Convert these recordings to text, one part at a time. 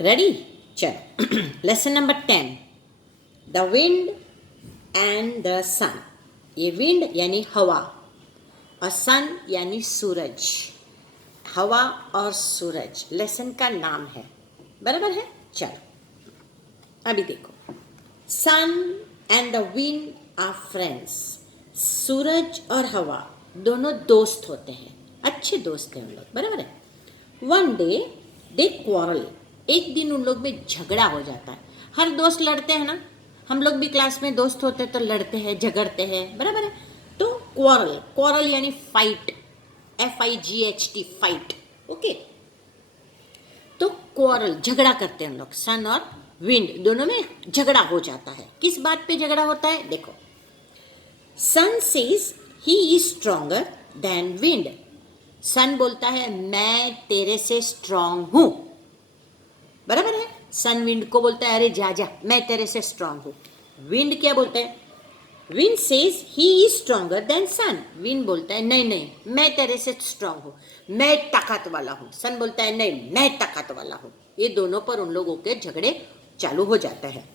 Ready? चलो lesson number 10, the wind and the sun. ये wind यानी हवा और सन यानी सूरज। हवा और सूरज लेसन का नाम है, बराबर है। चलो अभी देखो, sun and the wind are friends. सूरज और हवा दोनों दोस्त होते हैं, अच्छे दोस्त हैं उन लोग, बराबर है। वन डे दे क्वारल, एक दिन उन लोग में झगड़ा हो जाता है। हर दोस्त लड़ते हैं ना, हम लोग भी क्लास में दोस्त होते हैं तो लड़ते हैं, झगड़ते हैं, बराबर है। तो क्वारल, क्वारल यानी फाइट, FIGHT, फाइट, ओके। तो क्वारल झगड़ा करते हैं हम लोग, सन और विंड दोनों में झगड़ा हो जाता है। किस बात पे झगड़ा होता है देखो, sun says he is stronger than wind. Sun बोलता है मैं तेरे से स्ट्रांग हूं, बराबर है। सन विंड को बोलता है अरे जा जा मैं तेरे से स्ट्रांग हूं। विंड क्या बोलता है, wind says he is stronger than sun. Wind बोलता है नहीं नहीं मैं तेरे से स्ट्रांग हूं, मैं ताकत वाला हूं। सन बोलता है नहीं मैं ताकत वाला हूं। ये दोनों पर उन लोगों के झगड़े चालू हो जाते हैं।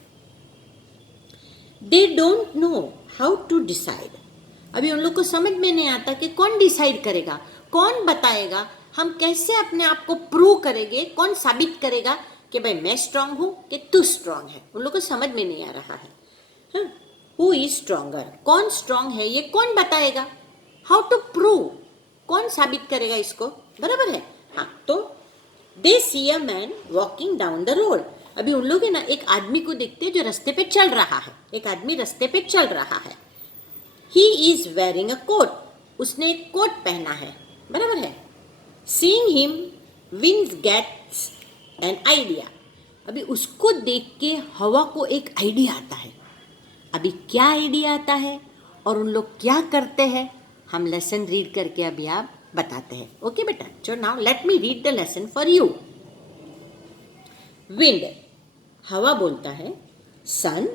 They don't know how to decide. अभी उन लोग को समझ में नहीं आता कि कौन डिसाइड करेगा, कौन बताएगा, हम कैसे अपने आप को प्रूव करेंगे, कौन साबित करेगा कि भाई मैं स्ट्रांग हूं कि तू स्ट्रांग है। उन लोग को समझ में नहीं आ रहा है। हु इज स्ट्रांगर, कौन स्ट्रांग है ये कौन बताएगा, हाउ टू प्रूव, कौन साबित करेगा इसको, बराबर है। हाँ, तो they see a man walking down the road. अभी उन लोग है ना एक आदमी को देखते हैं जो रास्ते पे चल रहा है, एक आदमी रास्ते पे चल रहा है। He is wearing a coat, उसने एक कोट पहना है, बराबर है। Seeing him wind gets an idea. अभी उसको देख के हवा को एक आइडिया आता है। अभी क्या आइडिया आता है और उन लोग क्या करते हैं, हम लेसन रीड करके अभी आप बताते हैं, ओके बेटा। So now let me read the lesson for you. Wind, हवा बोलता है, sun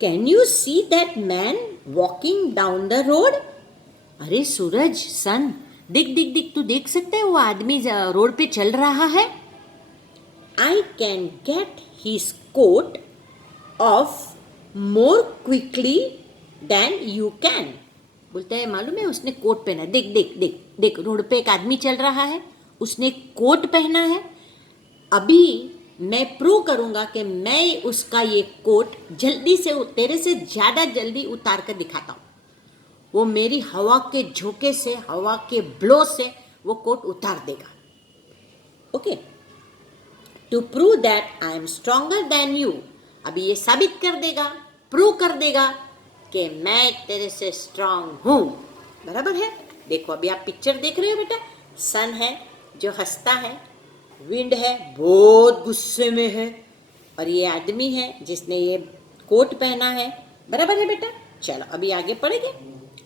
can you see that man walking down the road. अरे सूरज, सन, दिख दिख दिख, तू देख सकते है वो आदमी रोड पे चल रहा है। I can get his coat off more quickly than you can. बोलता है मालूम है उसने कोट पहना, देख देख देख देख, रोड पे एक आदमी चल रहा है, उसने कोट पहना है। अभी मैं प्रूव करूंगा कि मैं उसका ये कोट जल्दी से, तेरे से ज्यादा जल्दी उतार कर दिखाता हूं। वो मेरी हवा के झोंके से, हवा के ब्लो से वो कोट उतार देगा, okay. To prove that I am stronger than you. अभी ये साबित कर देगा, प्रूव कर देगा कि मैं तेरे से स्ट्रांग हूं, बराबर है। देखो अभी आप पिक्चर देख रहे हो बेटा, सन है जो हंसता है, विंड है बहुत गुस्से में है, और ये आदमी है जिसने ये कोट पहना है, बराबर है बेटा। चलो अभी आगे पढ़ेंगे।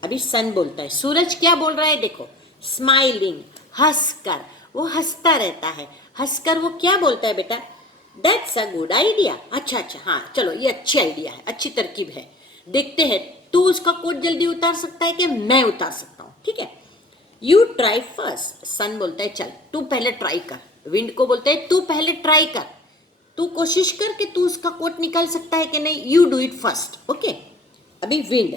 अभी सन बोलता है, सूरज क्या बोल रहा है देखो, स्माइलिंग, हंसकर, वो हंसता रहता है। हंसकर वो क्या बोलता है बेटा, दैट्स अ गुड आइडिया। अच्छा अच्छा, हाँ चलो ये अच्छी आइडिया है, अच्छी तरकीब है। देखते हैं तू उसका कोट जल्दी उतार सकता है कि मैं उतार सकता हूँ, ठीक है। You try first. सन बोलता है चल तू पहले ट्राई कर। विंड को बोलता है तू पहले ट्राई कर, तू कोशिश कर कि तू उसका कोट निकाल सकता है कि नहीं, you do it first, okay. अभी wind,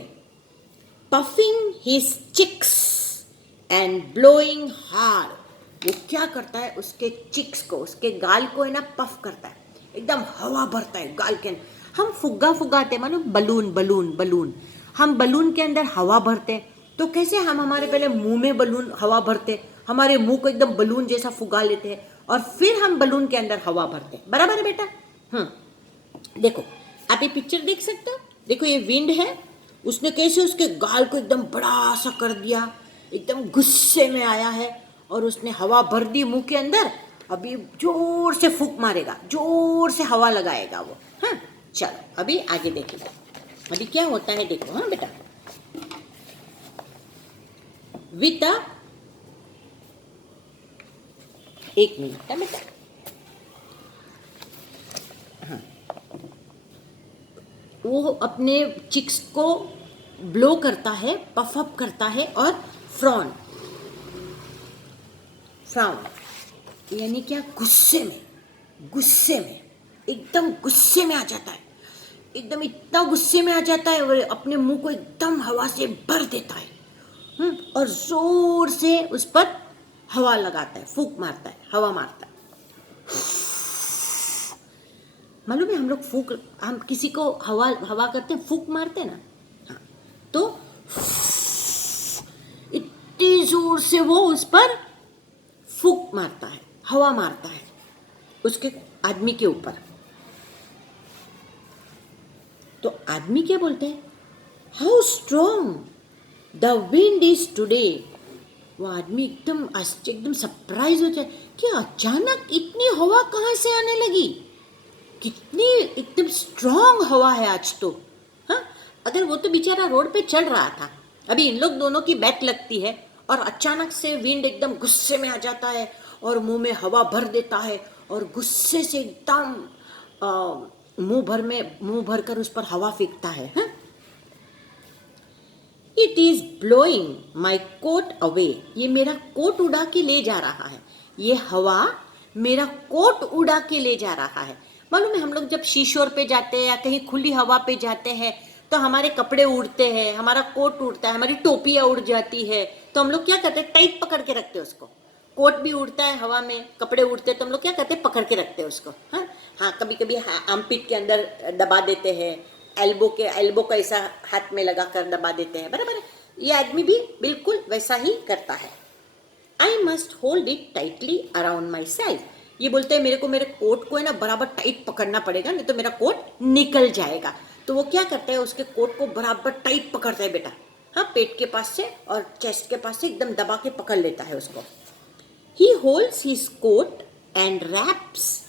puffing his cheeks and blowing hard. वो क्या करता है, उसके चिक्स को, उसके गाल को है ना पफ करता है, एकदम हवा भरता है गाल के अंदर। हम फुग्गा फुगाते मानो, बलून बलून बलून, हम बलून के अंदर हवा भरते हैं। तो कैसे हम हमारे पहले मुंह में बलून हवा भरते, हमारे मुंह को एकदम बलून जैसा फुगा लेते हैं और फिर हम बलून के अंदर हवा भरते हैं, बराबर है बेटा। देखो आप ये पिक्चर देख सकते हो, देखो ये विंड है, उसने कैसे उसके गाल को एकदम बड़ा सा कर दिया, एकदम गुस्से में आया है और उसने हवा भर दी मुंह के अंदर। अभी जोर से फूंक मारेगा, जोर से हवा लगाएगा वो। हाँ चलो अभी आगे देखेगा, अभी क्या होता है देखो। हाँ बेटा, विथ एक मिनट है बेटा। हाँ, वो अपने चिक्स को ब्लो करता है, पफ अप करता है और फ्रॉन, फ्राउन यानी क्या, गुस्से में, गुस्से में, एकदम गुस्से में आ जाता है, एकदम इतना गुस्से में आ जाता है और अपने मुंह को एकदम हवा से भर देता है। और जोर से उस पर हवा लगाता है, फूंक मारता है, हवा मारता है। मालूम है, हम लोग फूंक, हम किसी को हवा हवा करते हैं, फूंक मारते हैं ना। हाँ, तो इतनी जोर से वो उस पर फूंक मारता है, हवा मारता है उसके आदमी के ऊपर। तो आदमी क्या बोलते हैं, how strong the wind is today. वो आदमी एकदम सरप्राइज हो जाए कि अचानक इतनी हवा कहाँ से आने लगी, कितनी एकदम स्ट्रॉन्ग हवा है आज तो। हाँ, अगर वो तो बेचारा रोड पे चल रहा था, अभी इन लोग दोनों की बैट लगती है और अचानक से विंड एकदम गुस्से में आ जाता है और मुंह में हवा भर देता है और गुस्से से एकदम मुंह भर कर उस पर हवा फेंकता है। हाँ? It is blowing my coat away. ये मेरा कोट उड़ा के ले जा रहा है, ये हवा मेरा कोट उड़ा के ले जा रहा है। मालूम है, हम लोग जब शीशोर पे जाते हैं या कहीं खुली हवा पे जाते हैं तो हमारे कपड़े उड़ते हैं, हमारा कोट उड़ता है, हमारी टोपियाँ उड़ जाती है, तो हम लोग क्या करते हैं, टाइट पकड़ के रखते हैं उसको। कोट भी उड़ता है हवा में, कपड़े उड़ते हैं, तो हम लोग क्या करते हैं, पकड़ के रखते हैं उसको। हाँ हाँ, कभी कभी आर्मपिट के अंदर दबा देते हैं, एल्बो का ऐसा हाथ में लगा कर दबा देते हैं, बराबर है। ये आदमी भी बिल्कुल वैसा ही करता है। I must hold it tightly around my self. ये बोलते हैं मेरे को मेरे कोट को है ना बराबर टाइट पकड़ना पड़ेगा, नहीं तो मेरा कोट निकल जाएगा। तो वो क्या करता है, उसके कोट को बराबर टाइट पकड़ता है बेटा। हाँ, पेट के पास से और चेस्ट के पास से एकदम दबा के पकड़ लेता है उसको। He holds his coat and wraps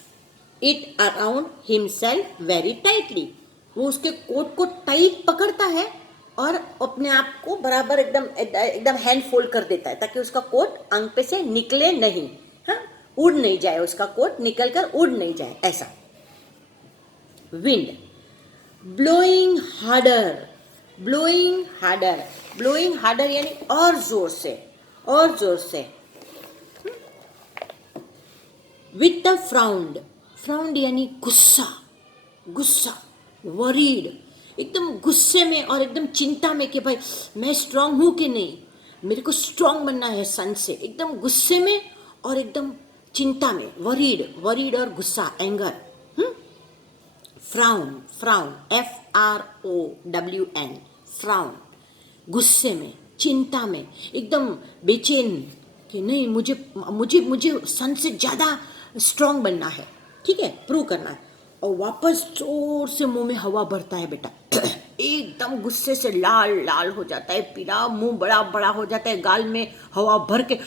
it around himself very tightly. वो उसके कोट को टाइट पकड़ता है और अपने आप को बराबर एकदम हैंड फोल्ड कर देता है ताकि उसका कोट अंग पे से निकले नहीं। हाँ, उड़ नहीं जाए, उसका कोट निकल कर उड़ नहीं जाए, ऐसा। Wind blowing harder, blowing harder, blowing harder यानी और जोर से, और जोर से। विथ द फ्राउंड, फ्राउंड यानी गुस्सा, गुस्सा, वरीड, एकदम गुस्से में और एकदम चिंता में कि भाई मैं स्ट्रांग हूँ कि नहीं, मेरे को स्ट्रांग बनना है सन से, एकदम गुस्से में और एकदम चिंता में, वरीड, वरीड और गुस्सा, anger. Frown, frown, FROWN, frown, गुस्से में, चिंता में, एकदम बेचैन कि नहीं, मुझे मुझे मुझे सन से ज़्यादा स्ट्रांग बनना है, ठीक है, प्रूव करना है। और वापस जोर से मुंह में हवा भरता है बेटा, एकदम गुस्से से लाल लाल हो जाता है, पीला, मुंह बड़ा बड़ा हो जाता है, गाल में हवा भर के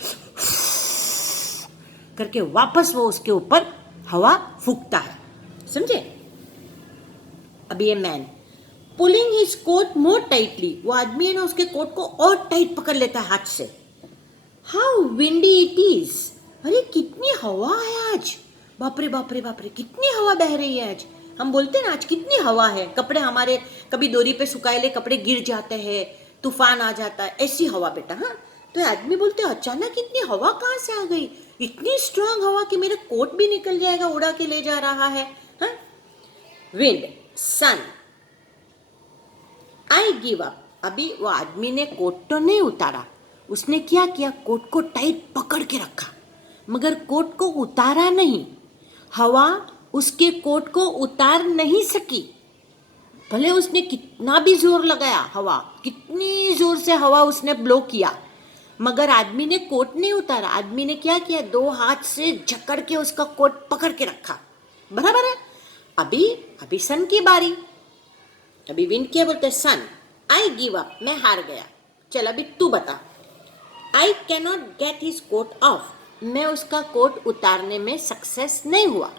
करके वापस वो उसके ऊपर हवा फूंकता है, समझे। अब ये मैन पुलिंग हिज कोट मोर टाइटली, वो आदमी है ना उसके कोट को और टाइट पकड़ लेता है हाथ से। हाउ विंडी इट इज, अरे कितनी हवा है आज, बापरे बापरे बापरे, कितनी हवा बह रही है आज। हम बोलते हैं ना आज कितनी हवा है, कपड़े हमारे कभी डोरी पे सुखाए कपड़े गिर जाते हैं, तूफान आ जाता है, ऐसी हवा बेटा। हाँ, तो आदमी बोलते हैं अचानक इतनी हवा कहाँ से आ गई, इतनी स्ट्रांग हवा कि मेरा कोट भी निकल जाएगा, उड़ा के ले जा रहा है। हाँ, wind, sun, I give up. अभी वो आदमी ने कोट तो नहीं उतारा, उसने क्या किया, कोट को टाइट पकड़ के रखा, मगर कोट को उतारा नहीं। हवा उसके कोट को उतार नहीं सकी, भले उसने कितना भी जोर लगाया, हवा कितनी जोर से हवा उसने ब्लो किया, मगर आदमी ने कोट नहीं उतारा। आदमी ने क्या किया, दो हाथ से जकड़ के उसका कोट पकड़ के रखा, बराबर है। अभी अभी सन की बारी। अभी विंड क्या बोलते हैं, सन आई गिव अप, मैं हार गया, चल अभी तू बता। I cannot get his coat off, मैं उसका कोट उतारने में सक्सेस नहीं हुआ,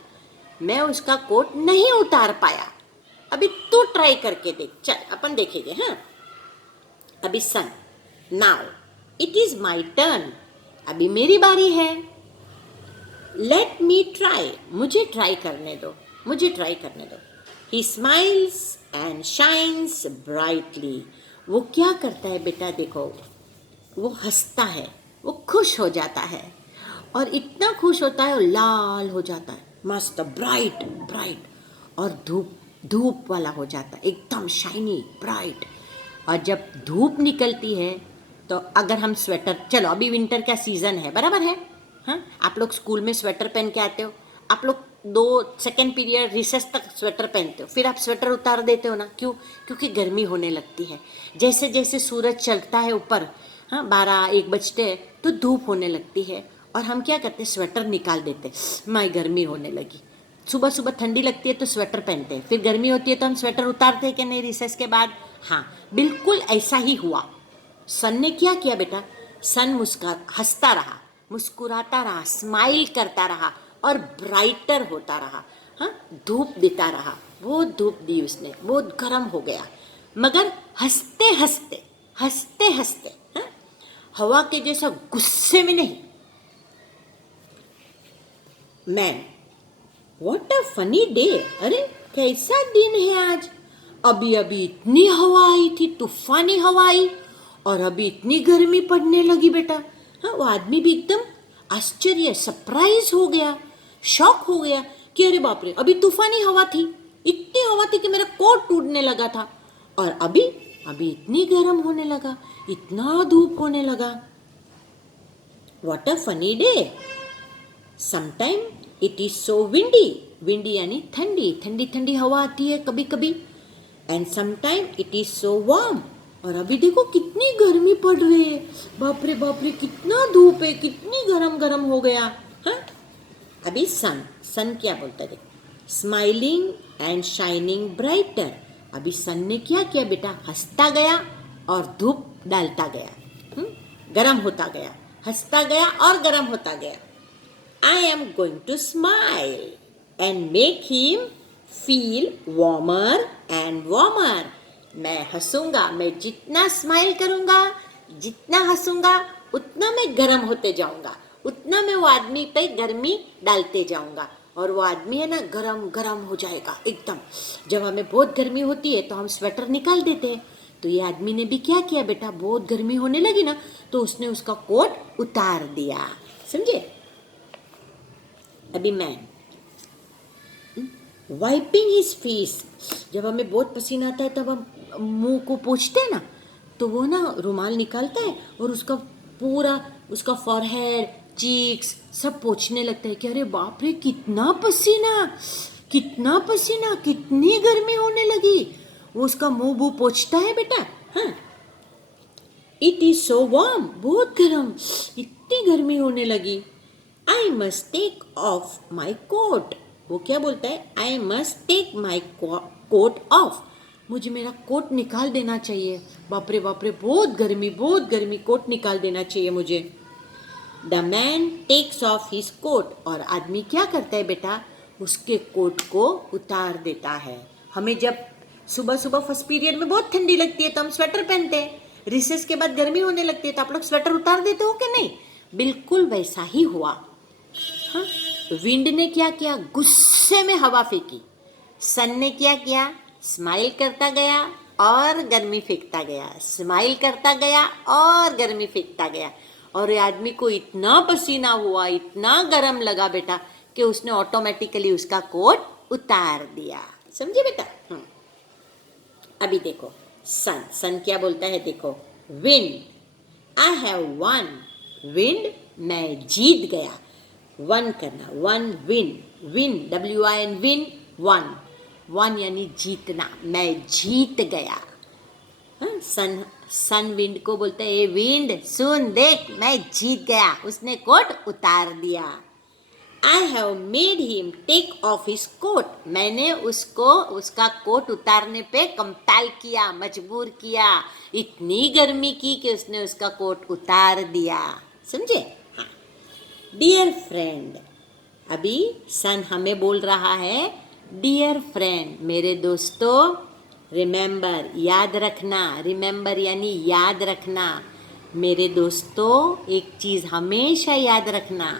मैं उसका कोट नहीं उतार पाया, अभी तू ट्राई करके देख, चल अपन देखेंगे। हाँ, अभी sun, now it is my turn, अभी मेरी बारी है, लेट मी ट्राई, मुझे ट्राई करने दो, मुझे ट्राई करने दो। He smiles and shines brightly, वो क्या करता है बेटा, देखो वो हंसता है, वो खुश हो जाता है और इतना खुश होता है और लाल हो जाता है, मस्त ब्राइट ब्राइट, और धूप धूप वाला हो जाता है, एकदम शाइनी ब्राइट। और जब धूप निकलती है तो अगर हम स्वेटर, चलो अभी विंटर का सीज़न है, बराबर है, हाँ, आप लोग स्कूल में स्वेटर पहन के आते हो, आप लोग 2 सेकेंड पीरियड रिसेस तक स्वेटर पहनते हो, फिर आप स्वेटर उतार देते हो ना, क्यों? क्योंकि गर्मी होने लगती है। जैसे जैसे सूरज चढ़ता है ऊपर, हाँ, 12-1 बजते हैं तो धूप होने लगती है, और हम क्या करते हैं, स्वेटर निकाल देते, माई गर्मी होने लगी। सुबह सुबह ठंडी लगती है तो स्वेटर पहनते हैं, फिर गर्मी होती है तो हम स्वेटर उतारते हैं कि नहीं रिसेस के बाद। हाँ, बिल्कुल ऐसा ही हुआ। सन ने क्या किया बेटा, सन हंसता रहा, मुस्कुराता रहा, स्माइल करता रहा और ब्राइटर होता रहा। हाँ, धूप देता रहा, बहुत धूप दी उसने, बहुत गर्म हो गया, मगर हंसते हंसते हंसते हंसते, हाँ, हवा के जैसा गुस्से में नहीं। Man, what a funny day, अरे कैसा दिन है आज, अभी अभी इतनी हवा आई थी, तूफानी हवा आई, और अभी इतनी गर्मी पड़ने लगी बेटा। हाँ, वो आदमी भी एकदम आश्चर्य, सरप्राइज हो गया, शॉक हो गया कि अरे बाप रे, अभी तूफानी हवा थी, इतनी हवा थी कि मेरा कोट टूटने लगा था, और अभी अभी इतनी गर्म होने लगा, इतना धूप होने लगा। What a funny day. Sometime it is so windy, windy यानी ठंडी ठंडी ठंडी हवा आती है कभी कभी, and sometime it is so warm, और अभी देखो कितनी गर्मी पड़ रही है, बाप रे कितना धूप है, कितनी गरम गरम हो गया। हाँ, अभी सन, सन क्या बोलता है, स्माइलिंग एंड शाइनिंग ब्राइटर। अभी सन ने क्या किया बेटा, हंसता गया और धूप डालता गया, गरम होता गया, हंसता गया और गरम होता गया। I am going to smile and make him feel warmer and warmer. मैं हंसूंगा, मैं जितना स्माइल करूंगा, जितना हंसूंगा, उतना मैं गर्म होते जाऊंगा, उतना मैं वो आदमी पे गर्मी डालते जाऊंगा, और वो आदमी है ना गरम गरम हो जाएगा एकदम। जब हमें बहुत गर्मी होती है तो हम स्वेटर निकाल देते हैं, तो ये आदमी ने भी क्या किया बेटा, बहुत गर्मी होने लगी ना तो उसने उसका कोट उतार दिया, समझे। अभी मैन, वाइपिंग हिज फेस, जब हमें बहुत पसीना आता है तब हम मुंह को पोंछते हैं ना, तो वो ना रुमाल निकालता है और उसका पूरा, उसका फॉरहेड, चीक्स सब पोंछने लगता है कि अरे बाप रे कितना पसीना, कितना पसीना, कितनी गर्मी होने लगी। वो उसका मुंह बू पोंछता है बेटा। हाँ, इट इज सो वार्म, बहुत गर्म, इतनी गर्मी होने लगी। I must take off my coat. वो क्या बोलता है, I must take my coat off. मुझे मेरा कोट निकाल देना चाहिए, बाप रे बहुत गर्मी, कोट निकाल देना चाहिए मुझे। The man takes off his coat. और आदमी क्या करता है बेटा, उसके कोट को उतार देता है। हमें जब सुबह सुबह फर्स्ट पीरियड में बहुत ठंडी लगती है तो हम स्वेटर पहनते हैं, रिसेस के बाद गर्मी होने लगती है तो आप लोग स्वेटर उतार देते हो कि नहीं, बिल्कुल वैसा ही हुआ। हाँ, विंड ने क्या किया, गुस्से में हवा फेंकी, सन ने क्या किया, स्माइल करता गया और गर्मी फेंकता गया, स्माइल करता गया और गर्मी फेंकता गया, और आदमी को इतना पसीना हुआ, इतना गर्म लगा बेटा कि उसने ऑटोमेटिकली उसका कोट उतार दिया, समझे बेटा। अभी देखो सन, सन क्या बोलता है देखो, wind, I have one, wind मैं जीत गया, वन करना, one win, win WIN win, one, one यानी जीतना, मैं जीत गया। हाँ, सन विंड को बोलते हैं, विंड सुन देख मैं जीत गया, उसने कोट उतार दिया। I have made him take off his coat, मैंने उसको उसका कोट उतारने पे कंपेल किया, मजबूर किया, इतनी गर्मी की कि उसने उसका कोट उतार दिया, समझे। डियर फ्रेंड, अभी सन हमें बोल रहा है, डियर फ्रेंड मेरे दोस्तों, रिमेंबर याद रखना, रिमेंबर यानी याद रखना, मेरे दोस्तों एक चीज़ हमेशा याद रखना,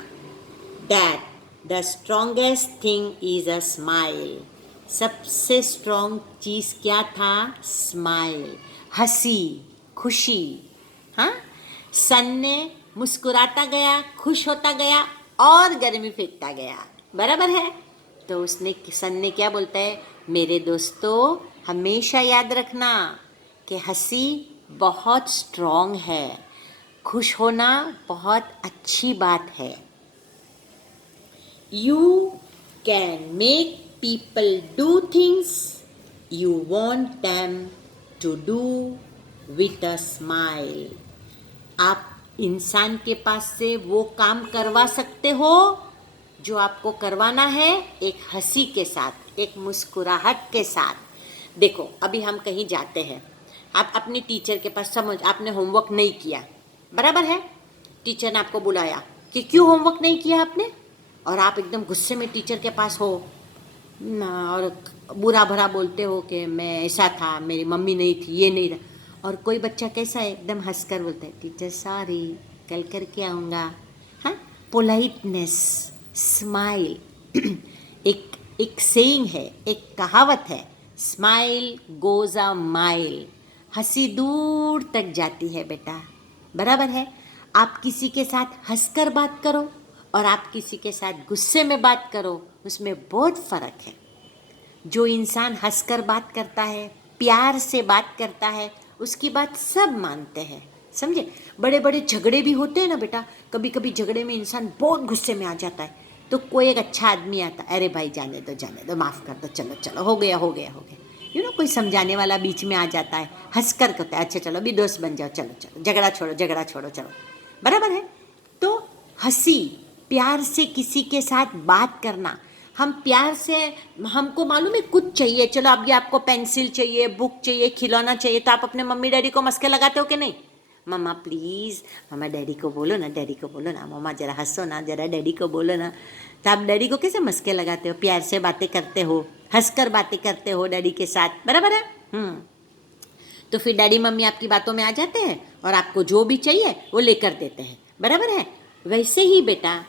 that the strongest thing is a smile, सबसे स्ट्रॉन्ग चीज़ क्या था, स्माइल, हंसी, खुशी। हाँ, सन ने मुस्कुराता गया, खुश होता गया और गर्मी फेंकता गया, बराबर है। तो उसने सन ने क्या बोलता है, मेरे दोस्तों हमेशा याद रखना कि हंसी बहुत स्ट्रॉन्ग है, खुश होना बहुत अच्छी बात है। You can make people do things you want them to do with a smile. आप इंसान के पास से वो काम करवा सकते हो जो आपको करवाना है, एक हंसी के साथ, एक मुस्कुराहट के साथ। देखो अभी हम कहीं जाते हैं, आप अपने टीचर के पास, समझ आपने होमवर्क नहीं किया, बराबर है, टीचर ने आपको बुलाया कि क्यों होमवर्क नहीं किया आपने, और आप एकदम गुस्से में टीचर के पास हो और बुरा भरा बोलते हो कि मैं ऐसा था, मेरी मम्मी नहीं थी, ये नहीं था। और कोई बच्चा कैसा है, एकदम हंसकर बोलता है टीचर सॉरी, कल करके आऊँगा। हाँ, पोलाइटनेस, स्माइल। एक सेइंग है, एक कहावत है, स्माइल गोज अ माइल। हंसी दूर तक जाती है बेटा, बराबर है। आप किसी के साथ हंसकर बात करो और आप किसी के साथ गुस्से में बात करो, उसमें बहुत फ़र्क है। जो इंसान हंसकर बात करता है, प्यार से बात करता है, उसकी बात सब मानते हैं, समझे। बड़े बड़े झगड़े भी होते हैं ना बेटा, कभी कभी झगड़े में इंसान बहुत गुस्से में आ जाता है, तो कोई एक अच्छा आदमी आता, अरे भाई जाने दो, माफ़ कर दो, चलो चलो हो गया हो गया हो गया, कोई समझाने वाला बीच में आ जाता है, हंसकर कहता है अच्छा चलो अभी दोस्त बन जाओ, चलो चलो झगड़ा छोड़ो चलो, बराबर है। तो हंसी, प्यार से किसी के साथ बात करना, हम प्यार से, हमको मालूम है कुछ चाहिए, चलो अब ये आपको पेंसिल चाहिए, बुक चाहिए, खिलौना चाहिए, तो आप अपने मम्मी डैडी को मस्के लगाते हो कि नहीं, मम्मा प्लीज़, मम्मा डैडी को बोलो ना, मम्मा जरा हंसो ना, जरा डैडी को बोलो ना। तो आप डैडी को कैसे मस्के लगाते हो, प्यार से बातें करते हो, हंसकर बातें करते हो डैडी के साथ, बराबर है। तो फिर डैडी मम्मी आपकी बातों में आ जाते हैं और आपको जो भी चाहिए वो लेकर देते हैं, बराबर है। वैसे ही बेटा,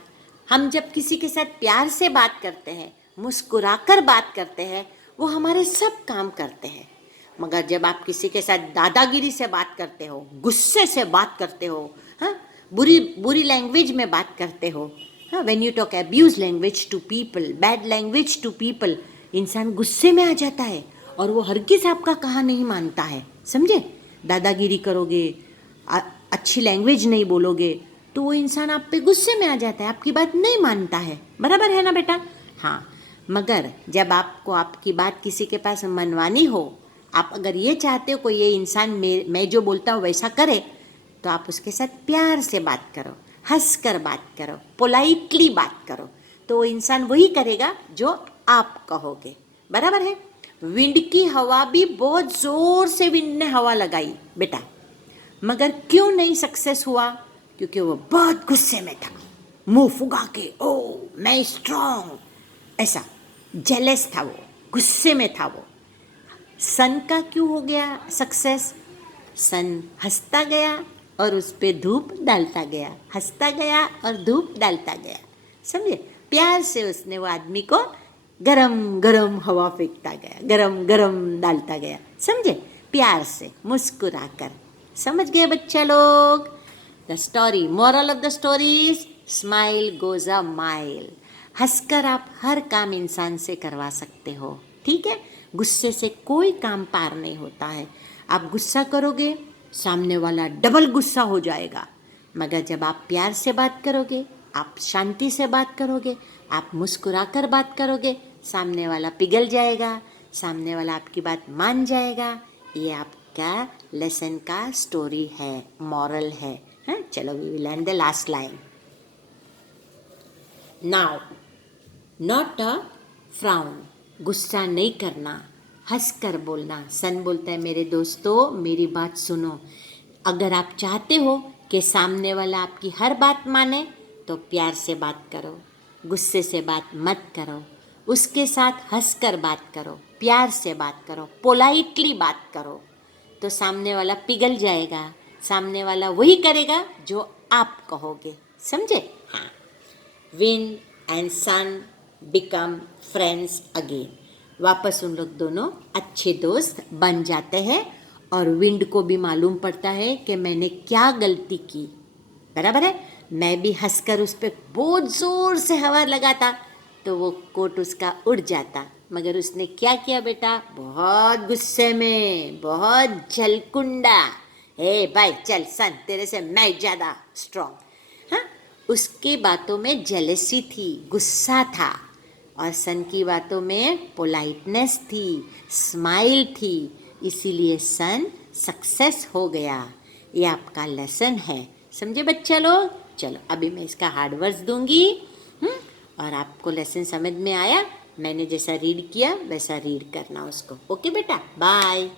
हम जब किसी के साथ प्यार से बात करते हैं, मुस्कुराकर बात करते हैं, वो हमारे सब काम करते हैं। मगर जब आप किसी के साथ दादागिरी से बात करते हो, गुस्से से बात करते हो, हाँ, बुरी बुरी लैंग्वेज में बात करते हो, हाँ, when you talk abuse language to people, bad language to people, इंसान गुस्से में आ जाता है और वो हरगिज़ आपका कहा नहीं मानता है, समझे। दादागिरी करोगे, अच्छी लैंग्वेज नहीं बोलोगे, तो वो इंसान आप पे गुस्से में आ जाता है, आपकी बात नहीं मानता है, बराबर है ना बेटा। हाँ, मगर जब आपको आपकी बात किसी के पास मनवानी हो, आप अगर ये चाहते हो कोई ये इंसान मैं जो बोलता हूँ वैसा करे, तो आप उसके साथ प्यार से बात करो, हंस कर बात करो, पोलाइटली बात करो, तो वो इंसान वही करेगा जो आप कहोगे, बराबर है। विंड की हवा भी बहुत ज़ोर से विंड ने हवा लगाई बेटा, मगर क्यों नहीं सक्सेस हुआ, क्योंकि वो बहुत गुस्से में था, मुंह फुगा के, ओ मैं स्ट्रांग, ऐसा जेलस था, वो गुस्से में था। वो सन का क्यों हो गया सक्सेस, सन हंसता गया और उस पर धूप डालता गया, हंसता गया और धूप डालता गया, समझे। प्यार से उसने वो आदमी को गरम गरम हवा फेंकता गया, गरम गरम डालता गया, समझे, प्यार से मुस्कुरा कर। समझ गए बच्चा लोग। The story, moral of the story is smile goes a mile. हंसकर आप हर काम इंसान से करवा सकते हो, ठीक है। गुस्से से कोई काम पार नहीं होता है। आप गुस्सा करोगे, सामने वाला डबल गुस्सा हो जाएगा, मगर जब आप प्यार से बात करोगे, आप शांति से बात करोगे, आप मुस्कुरा कर बात करोगे, सामने वाला पिघल जाएगा, सामने वाला आपकी बात मान जाएगा। ये आपका लेसन का स्टोरी है, मॉरल है। हाँ, चलो we will learn the last line now. Not a frown, गुस्सा नहीं करना, हंस कर बोलना। सन बोलता है मेरे दोस्तों मेरी बात सुनो, अगर आप चाहते हो कि सामने वाला आपकी हर बात माने, तो प्यार से बात करो, गुस्से से बात मत करो, उसके साथ हंस कर बात करो, प्यार से बात करो, पोलाइटली बात करो, तो सामने वाला पिघल जाएगा, सामने वाला वही करेगा जो आप कहोगे, समझे। हाँ, wind and sun become friends again, वापस उन लोग दोनों अच्छे दोस्त बन जाते हैं, और विंड को भी मालूम पड़ता है कि मैंने क्या गलती की, बराबर है। मैं भी हंसकर उस पर बहुत ज़ोर से हवा लगाता, तो वो कोट उसका उड़ जाता। मगर उसने क्या किया बेटा, बहुत गुस्से में, बहुत जलकुंडा, हे भाई चल सन, तेरे से मैं ज़्यादा स्ट्रॉन्ग। हाँ, उसके बातों में जेलसी थी, गुस्सा था, और सन की बातों में पोलाइटनेस थी, स्माइल थी, इसीलिए सन सक्सेस हो गया। ये आपका लेसन है, समझे बच्चा लोग। चलो अभी मैं इसका हार्ड वर्ड्स दूंगी, और आपको लेसन समझ में आया। मैंने जैसा रीड किया वैसा रीड करना उसको। ओके बेटा, बाय।